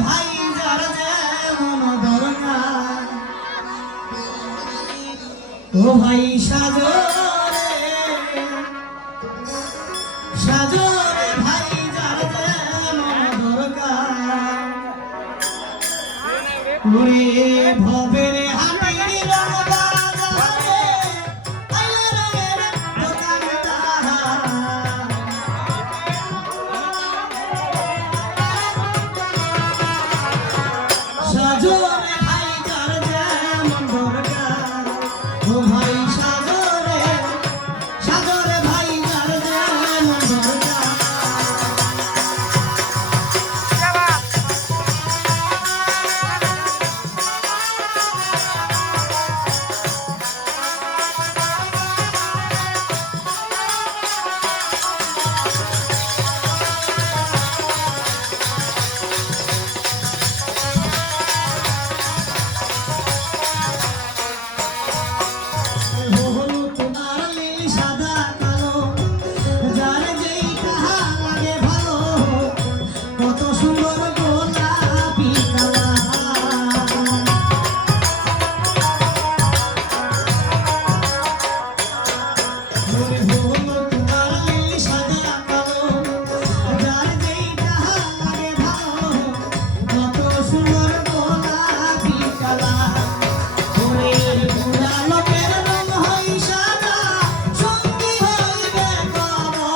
ভাই যার যেমন দরকার ও ভাই সাজরে সাজরে ভাই যার যেমন দরকার ওরে ভবের হাটির রং বাজারে আইলা রঙের দোকানদার সাজরে ভাই যার যেমন দরকার ও ভাই সাজরে সাজরে ভাই যার যেমন দরকার হলুদ আর নীল সাদা কালো যার যেই তাহা লাগে ভালো কত সুন্দর গোলাপি কালার হলুদ আর নীল সাদা কালো যার যেই তাহা লাগে ভালো কত সুন্দর গোলাপি কালার ওরে বুড়া লোকের রং হয় সাদা সঙ্গী হইবে কমল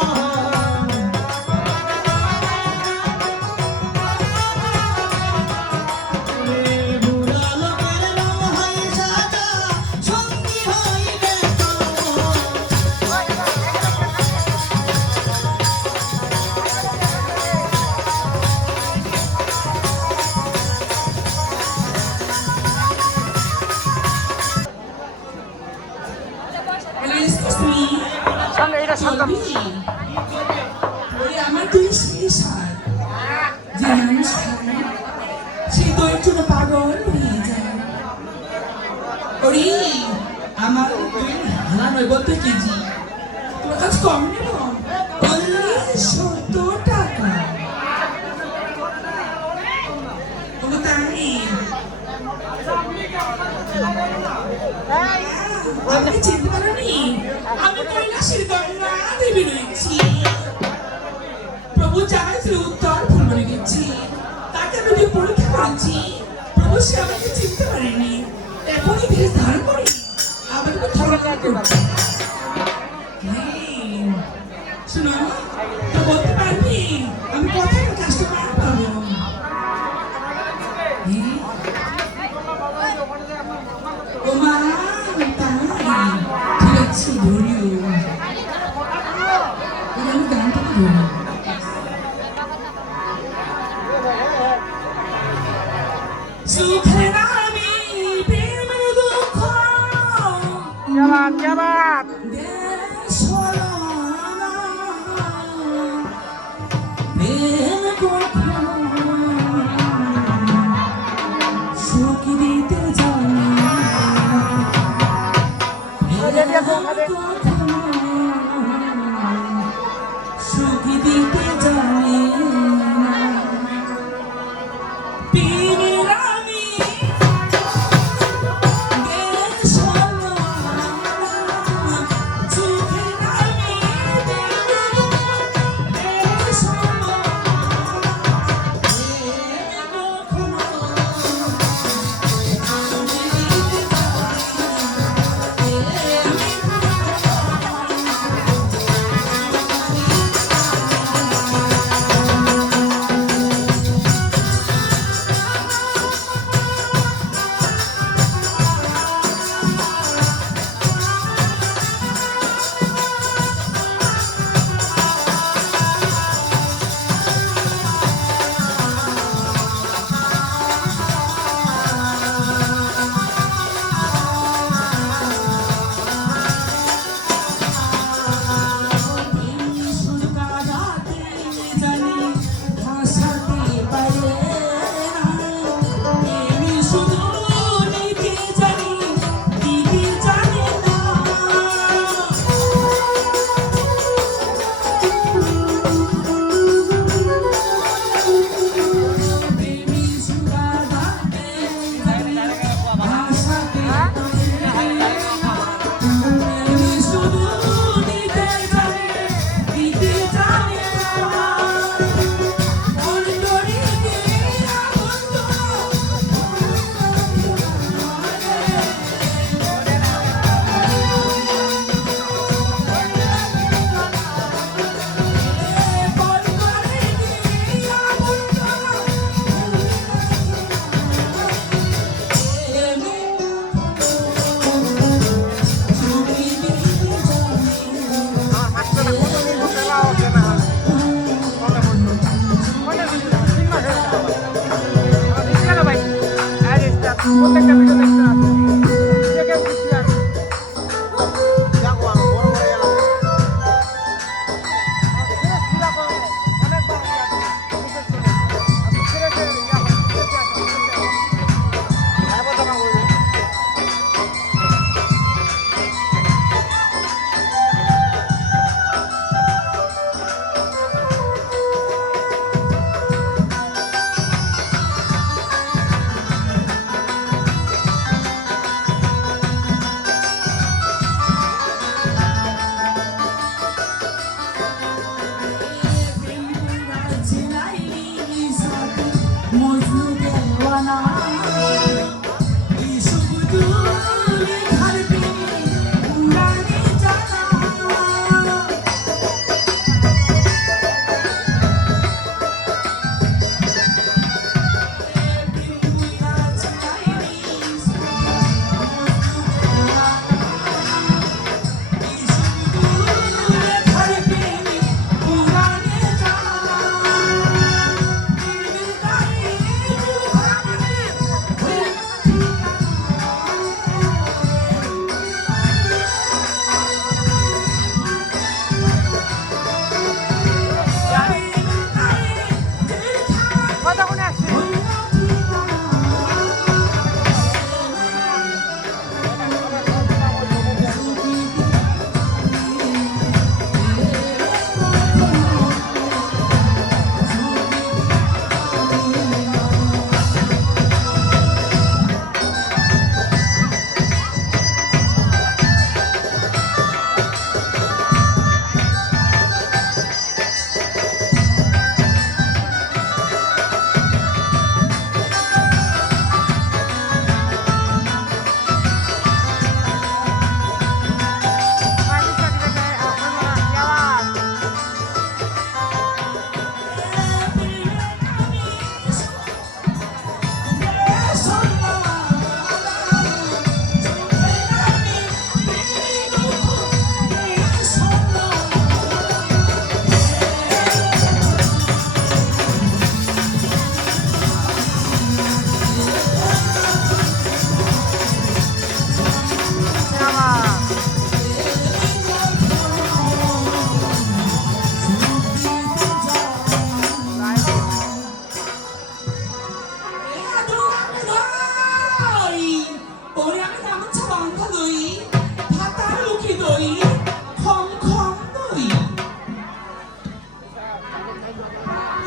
বুড়া লোকের রং হয় সাদা সঙ্গী হইবে কমল Hello, excuse me. Sorry. ওই আমার দুই শেষ হয় যে মানুষ খায় সেই দইয়ের জন্য পাগল হয়ে যায় ওরে আমার দই হালা নয় বলতে কেজি তোমার কাছে কম নেব অনলি 70 টাকা ওগুলো তাই আপনি চিনতে পারেনি আমি কৈলাসের গঙ্গা দেবী রয়েছি প্রভু চাইছিল উত্তর ভ্রমণে গেছি তাকে আমি পরীক্ষা করেছি প্রভু সে আমাকে চিনতে পারেনি এখনই বেশ ধারণ করে আমাকে ধারণা করছে শোনো তো বলতে পারবি আমি কোথায় কাস্টমার পাবো ও মা ঠিক আছে ধরিও আমি গানটা ধরি সুখে নামি প্রেমের দুঃখ দেশ হলো না, প্রেম কখনো সুখ দিতে জানে সুখ দিতে জানে পীরের আমি দেশ হলো না, প্রত্যেকটা ভিডিও দেখতে আছে যে কেউ খুশি আছে যাবো আমি বড় বড় এলাম অনেকবার বিশেষ করে আমি ছেড়ে ছেড়ে ইয়া কতক্ষণে আসছি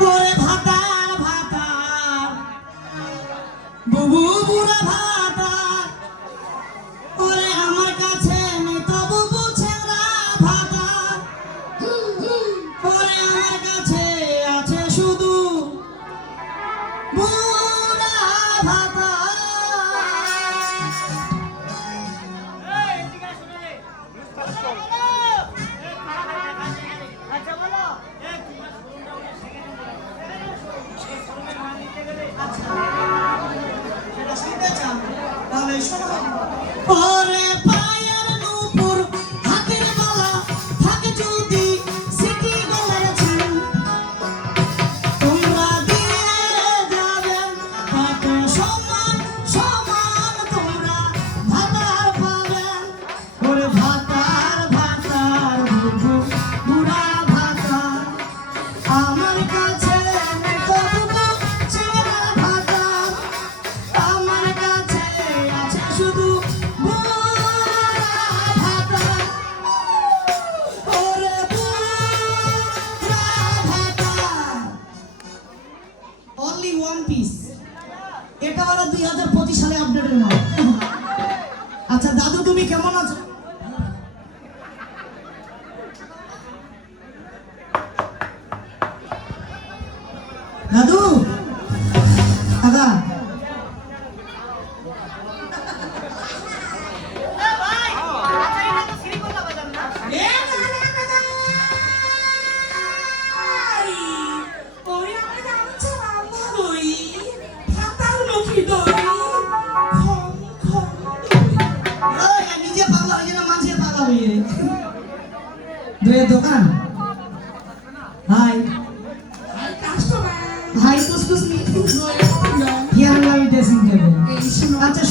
ওরে ভাতার ভাতার বুবু বুড়া ভাতার ওরে আমার কাছে নেই তো বুবু ছেঁড়া ভাতার ওরে আমার কাছে আছে শুধু বুড়া ভাতার ওরে পায়ের নুপুর হাতের গলা থাকে যদি সিটি গলার ঝুল তোমরা দিয়ে যাবেন কত সমান সমান তোমরা ভাতার পাবেন ওরে ভাতার ভাতার বুবু বুড়া ভাতার আমার কাছে নেই তো বুবু ছেঁড়া ভাতার আমার কাছে আছে শুধু only one piece এটা হলো 2025 সালে আপডেটের মাল আচ্ছা দাদু তুমি কেমন আছো দাদু দাদা নিজে পাগলা হয়ে না মানুষের পাগলা হয়ে দুয়ের দোকান হাই হাই কুসকুস হিয়ার লাইট ড্রেসিং টেবিল আচ্ছা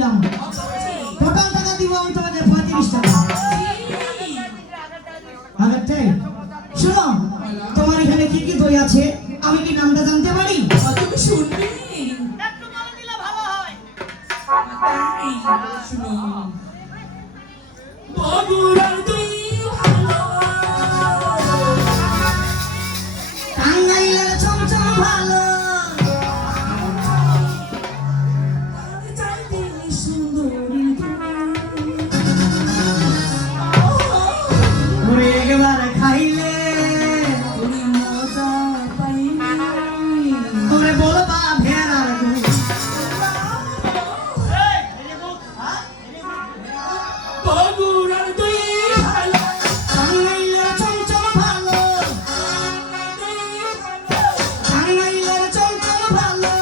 দিলাম। টোটাল টাকা দিব আমি তোমাকে 35 টাকা। হাজারটাই? শোনো, তোমার এখানে কি কি দই আছে আমি কি নামটা জানতে পারি? তুমি শুনবে একটু বলে দিলে ভালো হয়। তাই শুনো বগুড়ার দই ভালো টাঙ্গাইলের চমচম ভালো, চাইতে সুন্দরী ওরে একবার খাইলে তুমি মজা পাইনি তোরে বলবা ভেড়ার দুধ। বগুড়ার দই ভালো টাঙ্গাইলের চমচম ভালো, টাঙ্গাইলের চমচম ভালো,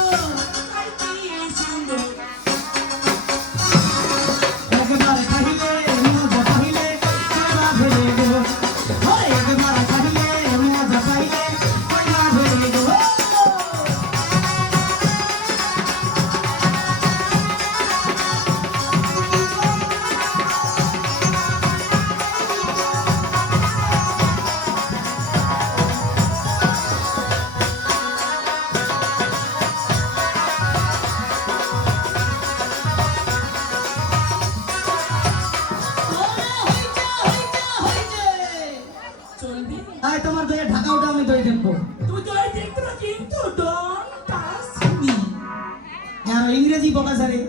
একবার খাইলে মজা পাইলে কইবা ভেড়ে গো। ওরে একবার খাইলে মজা পাইলে কইবা ভেড়ে গো। চলবে তাই তোমার দইয়ের ঢাকাওটা আমি দই দেখবো। তুমি দই দেখতে না কিন্তু ডন টাচ মি আর ইংরেজি বকা জানে।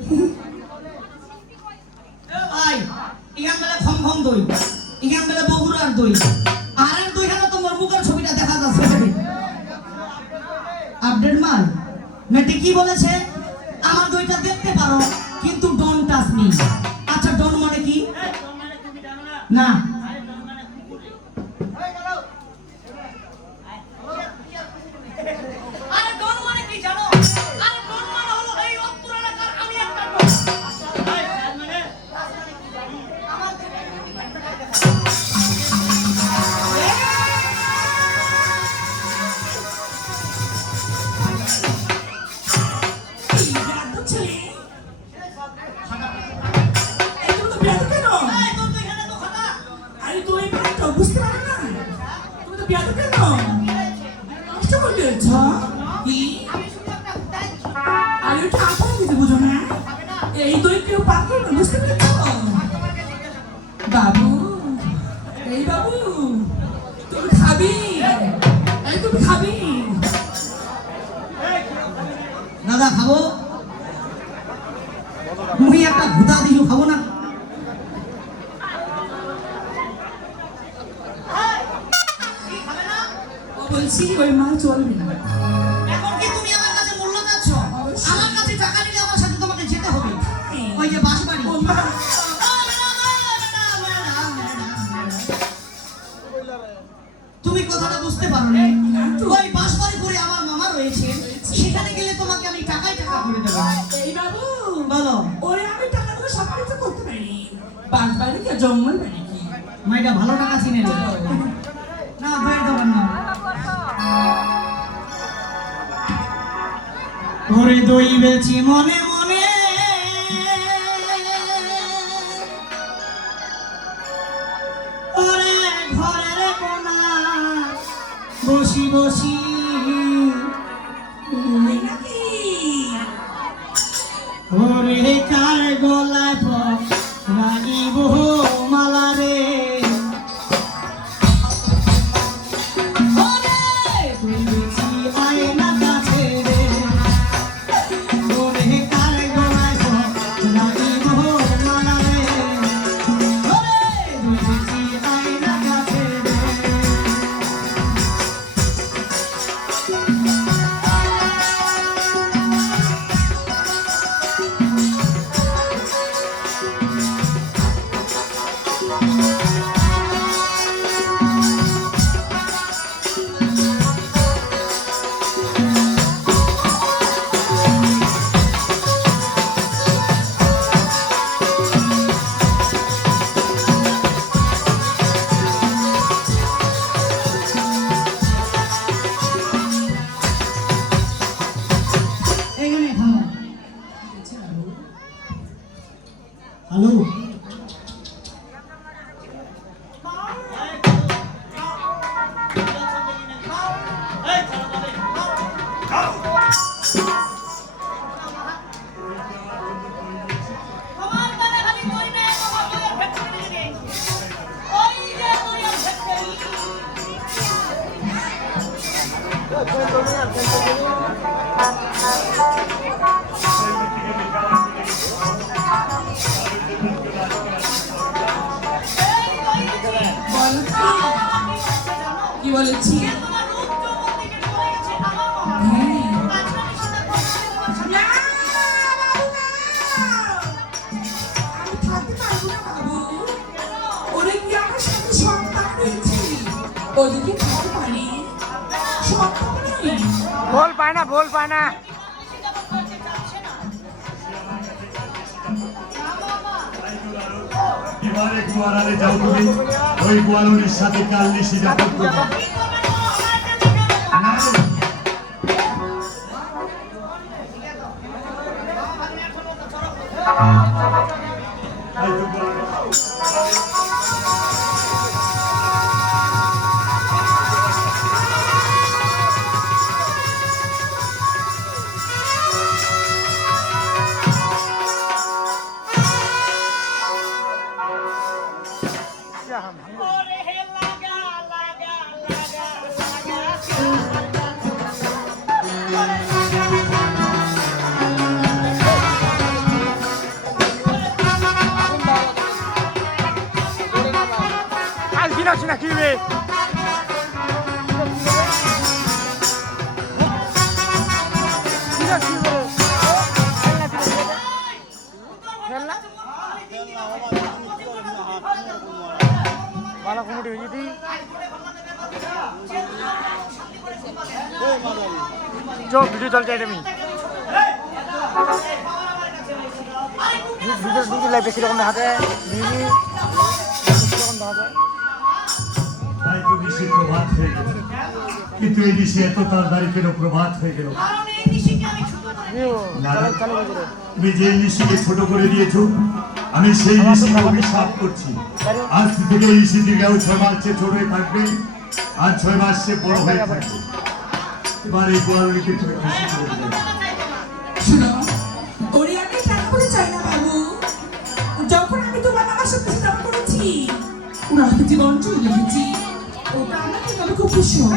আই ইগান বেলা খম খম দই, ইগান বেলা বগুড়ার দই, আর এক দই হলো তোমার মুখের ছবিটা দেখা যাচ্ছে। আপডেট মাল মেটে কি বলেছে? আমার দইটা দেখতে পারো কিন্তু ডোন্ট টাচ মি। আচ্ছা ডন মানে কি? না আরে ডন মানে কি জানো? আরে ডন মানে হলো এই অত্র এলাকার আমি একটা ডন। ভাই মানে আমার বাবু এই বাবু তুমি খাবি এই তুমি খাবি দাদা খাবো, মুই একটা ভুতা দিলু খাবো না। ও বলছি ওই মাল চলবে না এখন কি তুমি আমার কাছে মূল্য চাচ্ছ? আমার কাছে টাকা নিলে আমার সাথে তোমাকে যেতে হবে ওই যে বাঁশবাড়ি। ও মা তুমি কথাটা বুঝতে পারো না। ওই বাঁশবাড়ি করে আমার মামা রয়েছে, সেখানে গেলে তোমাকে আমি টাকায় টাকা করে দেবো। এই বাবু বলো ওরে আমি টাকা দিয়ে সব কিছু করতে পারি বাস বাড়ি কি জঙ্গল বাড়ি কি মাইটা ভালো টাকা চিনে নেবে না, দইয়ের দোকান না। ওরে দই বেচি মনে মনে, ওরে ঘরের কোনা বসি বসি, এই নাকি ওরে কার গলায় রাগিব মালা রে। ওরে তুই বেচি আয় না কাছে রে, ওরে কার গলায় রাগিব মালা রে। ওরে তুই বেচি আয় না কাছে রে। হ্যালো আমার কানে খালি কই না আমার দইয়ের ফ্যাক্টরি নেই ওই যে দইয়ের ফ্যাক্টরি এই দই বল কি বলেছি তোমার রূপ যৌবন থেকে চলে গেছে আমার বাবা হ্যাঁ। আজকাল সাথে কথা বলে তোমার না, বাবু, না। আমি থাকতে পারবো না, বাবু। ওরে কি আমার সাথে সন্তান রয়েছে? ওদেরকে থাকতে পারি? সন্তান নেই। ভোল পায় না ভোল পায় না যেমন করতে চাচ্ছে না বাবা এবারে গোয়ালারে যাও তুমি ওই গোয়ালনির সাথে কাল নিশি যাপন করবে কি করবেন গো আমার কাছে কেন না, এই তো গোয়ালনি। ওরে হে লাগা লাগা লাগা কাল কিনাছি না কি রে ভালো কমিটি হয়ে যেতি চোখ ভিডিও চলছে এটা আমি ভিডিও লাইভে কিরকম দেখাতে কিরকম দেখাতে তাই তো নিশি প্রভাত হয়ে গেল কিন্তু এই নিশি এত তাড়াতাড়ি কেন প্রভাত হয়ে গেল কারণ এই নিশিকে আমি ছোট করে চালু বাজে রে তুমি যে নিশিকে ছোট করে দিয়েছো আমি সেই নিশিকে অভিশাপ করছি আজ থেকে এই নিশি দীর্ঘায়ু 6 মাস সে ছোট হয়ে থাকবে আর 6 মাস সে বড় হয়ে থাকবে এবার এই গোয়ালনিকে তুমি খুশি করে দেবে শোনো, ওরে আমি কেন বলে চাই না, বাবু? যখন আমি তোমার বাবার সাথে সেটা করেছি, ওরা আমাকে জীবন চলে রেখেছি। ওটা আমার থেকে আমি খুব খুশি হব।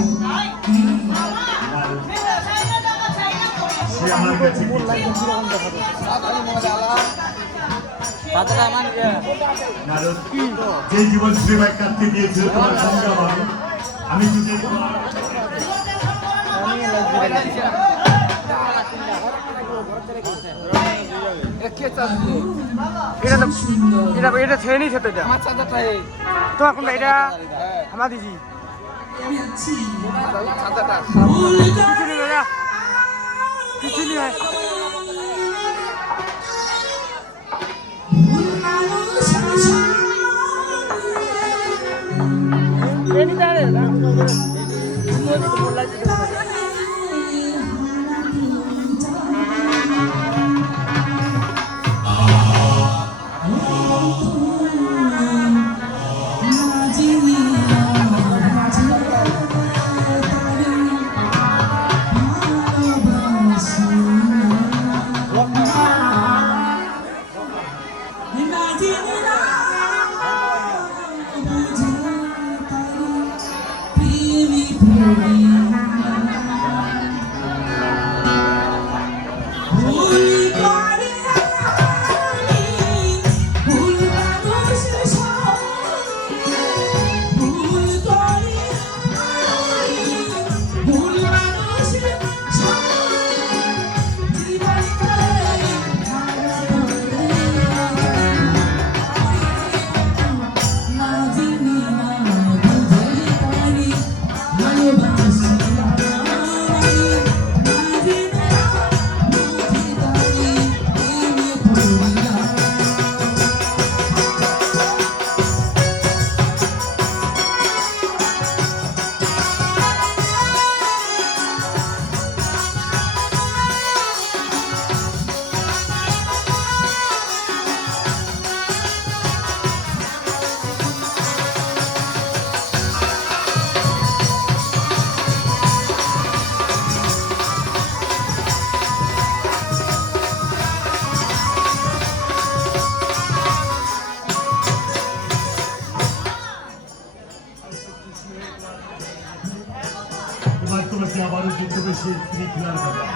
সে আমার কাছে কি চায়? কিরকম দেখাতে নারদ, যে জীবন সেবায় কাটতে দিয়েছিল তোমার সঙ্গে আমার, আমি যদি এটা তো এটা ছেড়ে নিয়েছে তো এটা তোমার কোনটা এটা আমার দিছি আমি আছি। কিছু নেই দাদা কিছু নেই এনি দাঁড়ে না শ্রীফুলার বাজার।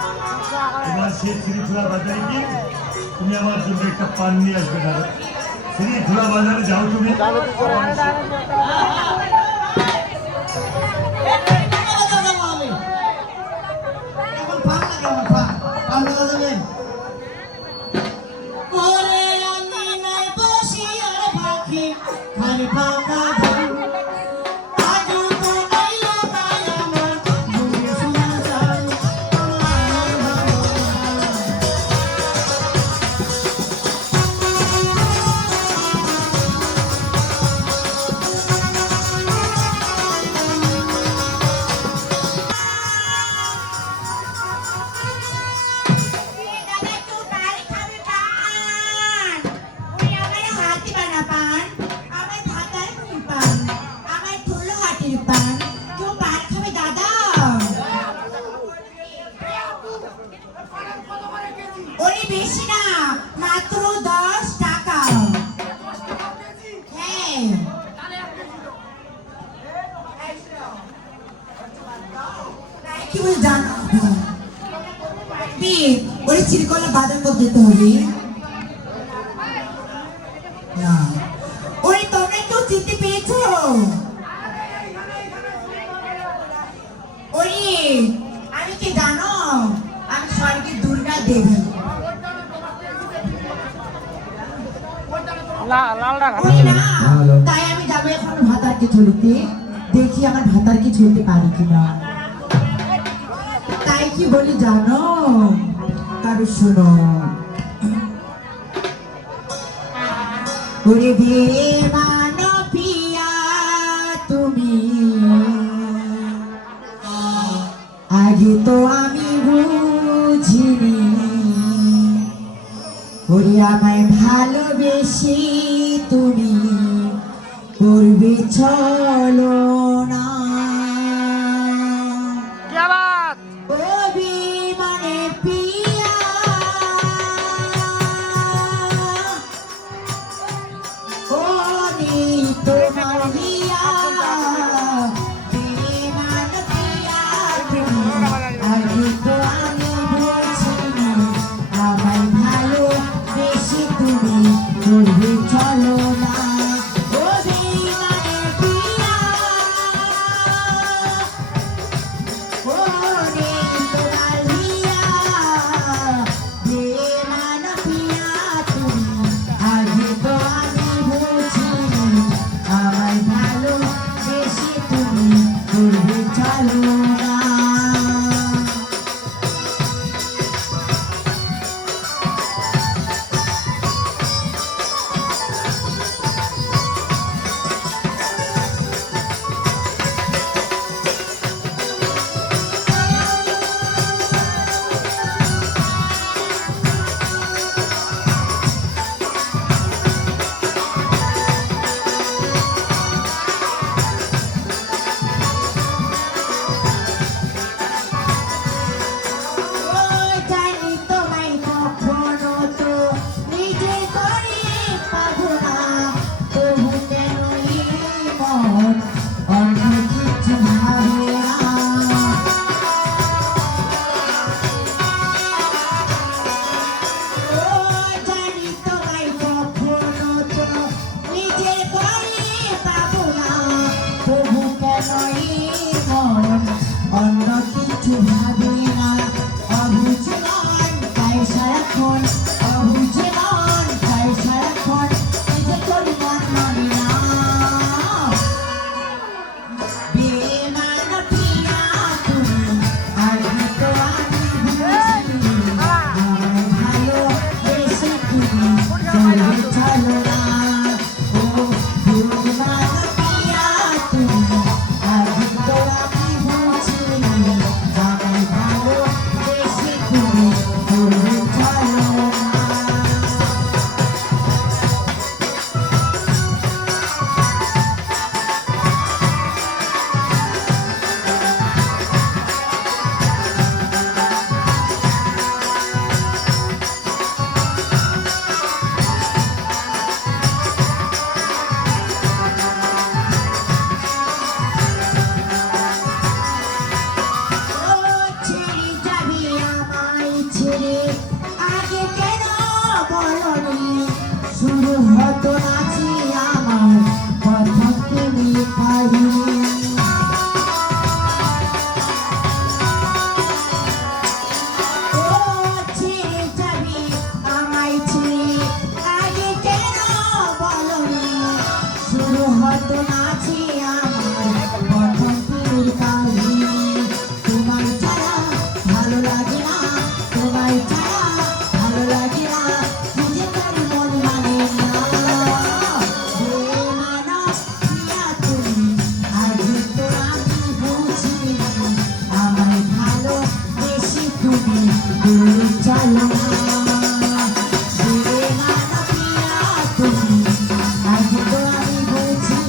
এবার সেই শ্রীফুলার বাজারে গিয়ে তুমি আমার জন্য একটা পান নিয়ে আসবে দাদা। শ্রীফুলা বাজারে যাও তুমি। যাবো আমি। এখন পান লাগে আমার পান। পান দেওয়া যাবে? ওরে আমি নাই বসি আর পাখি খালি পাকা ধান। আজও তো আইলো তাই আমার ঘুরে শোনা যায় আমার ভালো। দাদা একটু তাড়ি খাবে পান। ওই আমার হাতি বানা পান, আমার ভাতার মুড়ি পান, আমার ঠোলো হাটির পান। কেউ পান খাবে দাদা? ওরে বেশি না, মাত্র 10 টাকা। হ্যাঁ কি বলে জানো? ওই চিরকলা বাজার করে দিতে হবে না। ওই তোমরা কেউ চিনতে পেরেছো? ওই আমি কি জানো? আমি স্বর্গের দুর্গা দেবী। লালটা ওই না, তাই আমি যাবো এখন ভাতারকে চলিতে, দেখি আমার ভাতারকে চলতে পারি কিনা। তাই কি বলি জানো? তবে শোনো, ওরে বেমান পিয়া তুমি, আগে তো আমি বুঝিনি, ওরে আমায় ভালোবেসে তুমি করবে চলো না। क्या बात ও বিমানে পিয়া, ও তোমার হিয়া, বিমান পিয়া তুমি, আগে তো আমি বুঝিনি, আমায় ভালোবেসে তুমি করবে চলো না। ও বিমানে পিয়া, ওরে তোমার হিয়া, বেমান পিয়া তুমি, আগে তো আমি বুঝিনি, আমায় ভালোবেসে তুমি করবে চলো না। জানি তোমায় কখনো তো নিজে করে পাবো না, তবু কেন এই মন অন্য কিছু ভাবে না। জানি তোমায় কখনো তো নিজে করে পাবো না, তবু কেন এই মন অন্য কিছু ভাবে না। অবুঝ মন তাই সারাক্ষণ, অবুঝ মন তাই সারাক্ষণ, নিজে করি মন মানে না। বেমান পিয়া তুমি, আগে তো আমি বুঝিনি, আমায় ভালোবেসে তুমি করবে চলো না। ও বেমান পিয়া তুমি, আগে তো আমি বুঝিনি, আমায় ভালোবেসে তুমি করবে চলো না। শুরু হতো নাচি আমার প্রথম প্রেমের কাহিনী ও ছেড়ে যাবি আমায় ছেড়ে আগে কেন বলনি শুরু হতো নাচি আমার প্রথম প্রেমের কাহিনী তোমায় ছাড়া ভালো লাগে না তোমায় ছাড়া ভালো লাগে না বুঝে তার মন মানে না বেমানা প্রিয়া তুমি আজ তো আমি বুঝি আমায় ভালো বেশি তুমি দূর চলো না বেমানা প্রিয়া তুমি আজ তো আমি বুঝি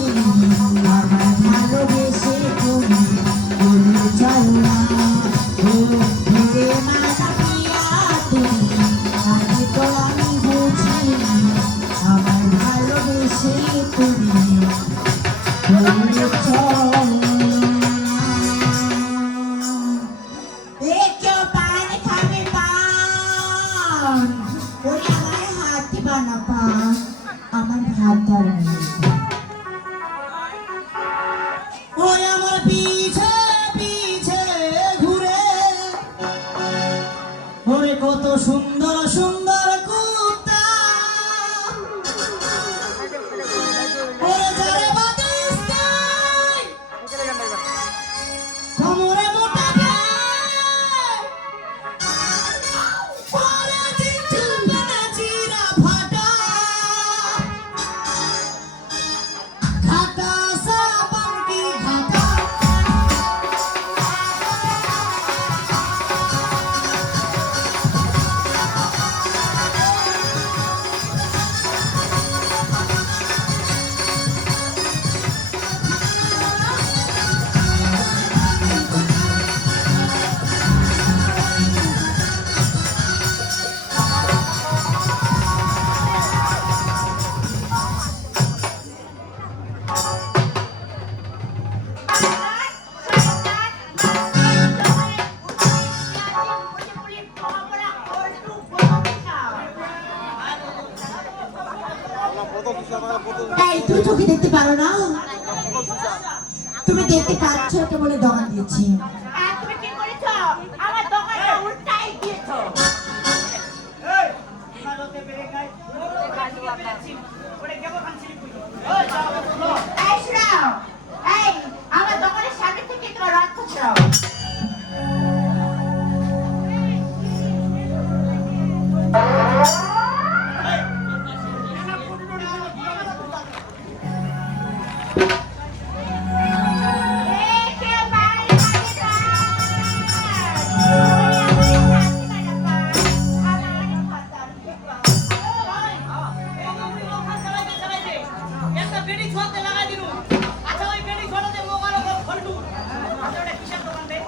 আমায় ভালোবেসে তুমি দূর চলো না ও বেমানা প্রিয়া তুমি আজ তো আমি বুঝি আমায় ভালোবেসে তুমি দূর চলো কেউ পান খাবে পান ওই আমার হাত দিবা না পান আমার ভাত ধরনি ওই আমার পিছে পিছে ঘুরে ওরে কত সুন্দর সুন্দর কুত্তা ওরে যারে বাতাস দেয় কোমরে মোটা দেয় ওরে জিঞ্জুর না চিরা ফাটা ঘাটা সাবান কি ঘাটা তাই তুই চোখে দেখতে পারো না তুমি দেখতে পাচ্ছ তো বলে দোকান দিয়েছি তুমি কি করেছো আমার দোকানটা উল্টাই দিয়েছো এই ভারতে বেরে গাই কাজু পেরেছি ওরে কেবল খানছিলি তুই ওই যাও বলো এই শোনাও এই আমার দোকানের সামনে থেকে তোমার রাত করছো কেউ বাইরে একটা বেডি ছোঁয়াতে লাগাই দিলু আচ্ছা ওই বেডি ছোঁয়াতে মোগার ওপর ফলটু আচ্ছা ওটা কিসের দোকান রে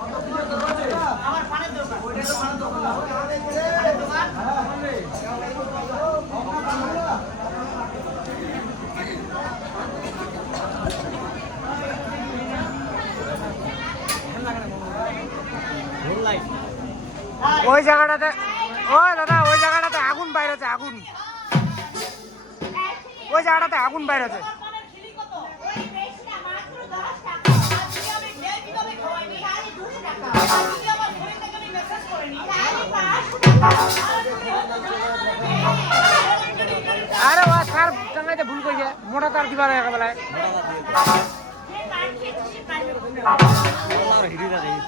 আমার পানের দোকান ওইটা তো পানের দোকান পানের দোকান ওই জায়গাটাতে ওই দাদা ওই জায়গাটাতে আগুন বাইরেছে আগুন ওই জায়গাটাতে আগুন বাইরেছে পানের খিলি কত ওই বেশি না মাত্র 10 টাকা আজকে আমি খেয়ে কিভাবে খাওয়াইনি খালি 2 টাকা আজকে আমার ফোন থেকে আমি মেসেজ করিনি খালি 5 টাকা আরে ও তার টাঙ্গাইতে ভুল কইছে মোটা তার দিবার একেবারে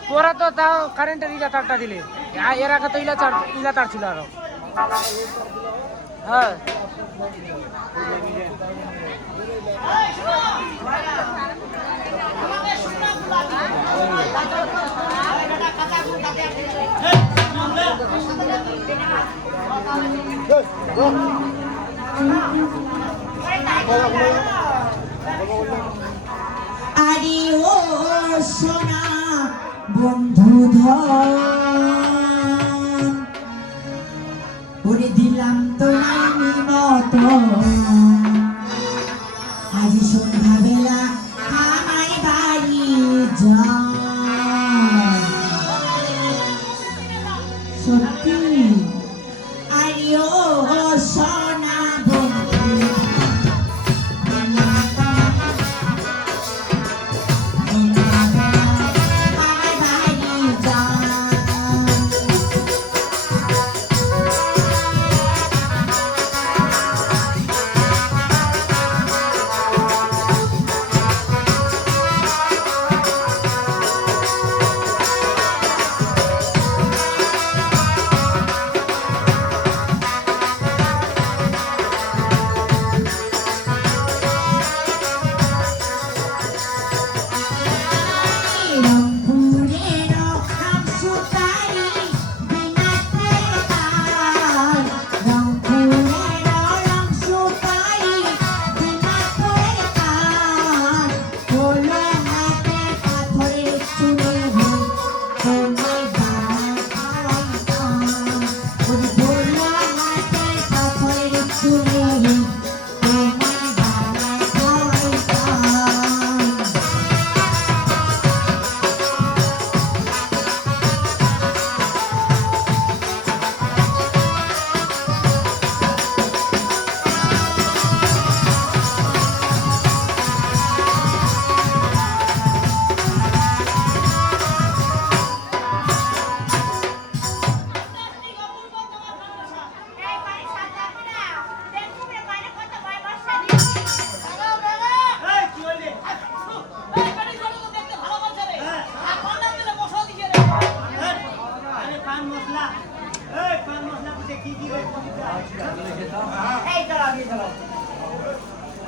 তোরা তো তাও কারেন্টের ইলা তারটা দিলে এর আগে তো ইলা তার ছিল আরো হ্যাঁ আমাকে শুকনা গুলা কাঁচা গুলা দে আরে ও সোনা বন্ধু ধন ওরে দিলাম তো নামি মতো আজ সন্ধ্যাবেলা আমায় বাড়ি যাও সত্যি আরে ও সোনা বন্ধু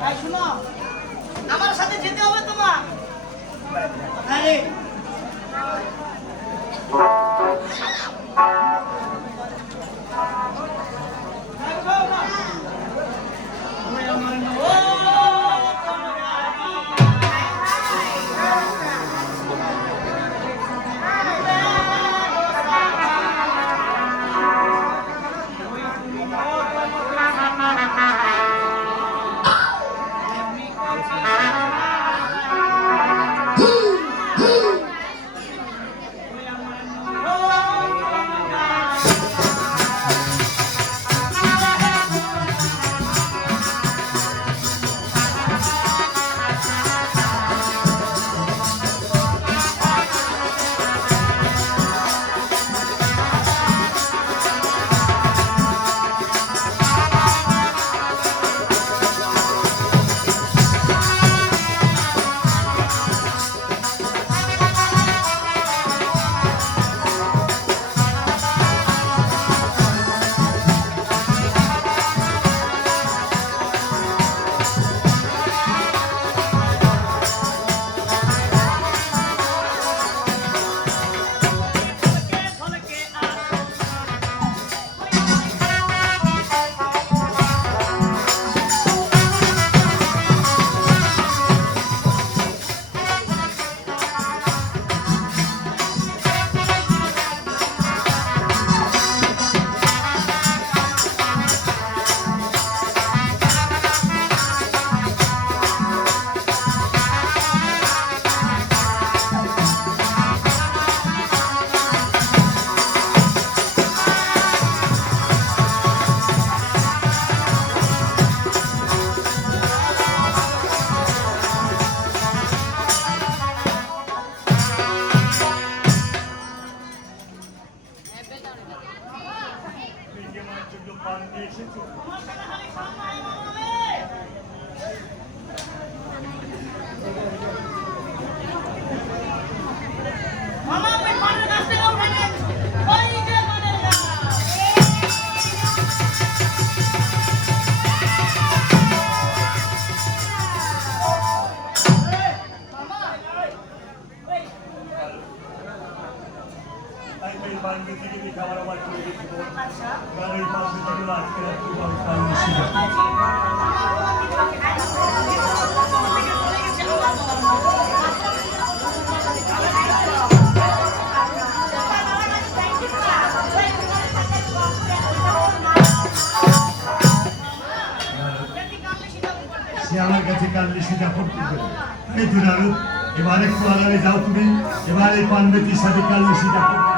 তাই শুনো, আমার সাথে যেতে হবে তোমার। আরে মামা, ওই পানের গাছ থেকে উঠে নে। ওই যে পানের গাছ। খাবার আবার করে দিচ্ছি আচ্ছা কারণ এই পাশে থেকে আজকে রাত্রে আমি পান বেশি সে আমার কাছে কাঁদলে সেটা করতে পারে এই তো নারু এবার একটু আলাদা যাও তুমি এবার এই পানবেতির সাথে কাঁদলে সেটা করতে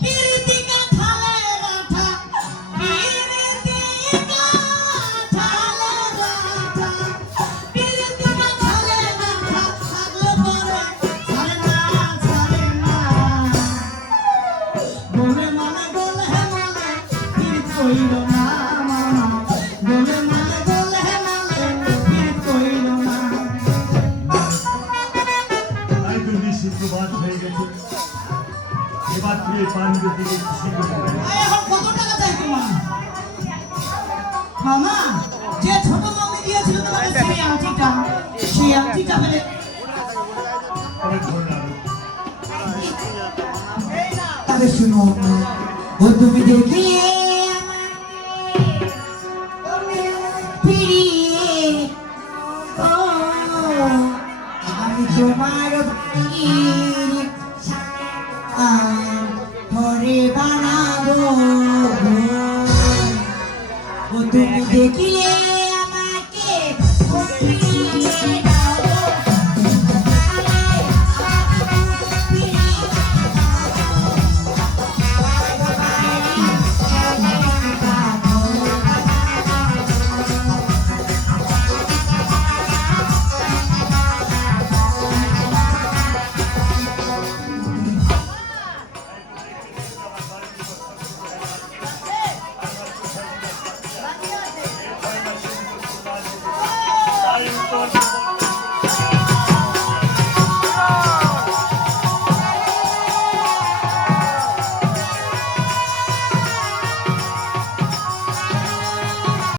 পিরিতিকা থালে রাঠা পিরিতিকা থালে রাঠা পিরিতিকা থালে রাঠা আগলো পরে ছাড়ে না বলে মানে বলে মানে পিরিত কইল না মামা বলে মানে বলে মানে পিরিত কইল না তাই তো নিশ্চিত বাদ হয়ে গেছে এবার তুই এই পানবেতিকে খুশি করতে পারবি এখন কত টাকা চাই তোমার মামা যে ছোট মামি দিয়েছিল তোমাকে সেই আংটিটা পেলে তবে ধরে নাও আরে শুনো ও তুমি দেখিয়ে ফিরিয়ে ও আমি তোমার ঘরে বানাবো ও তুমি দেখিয়ে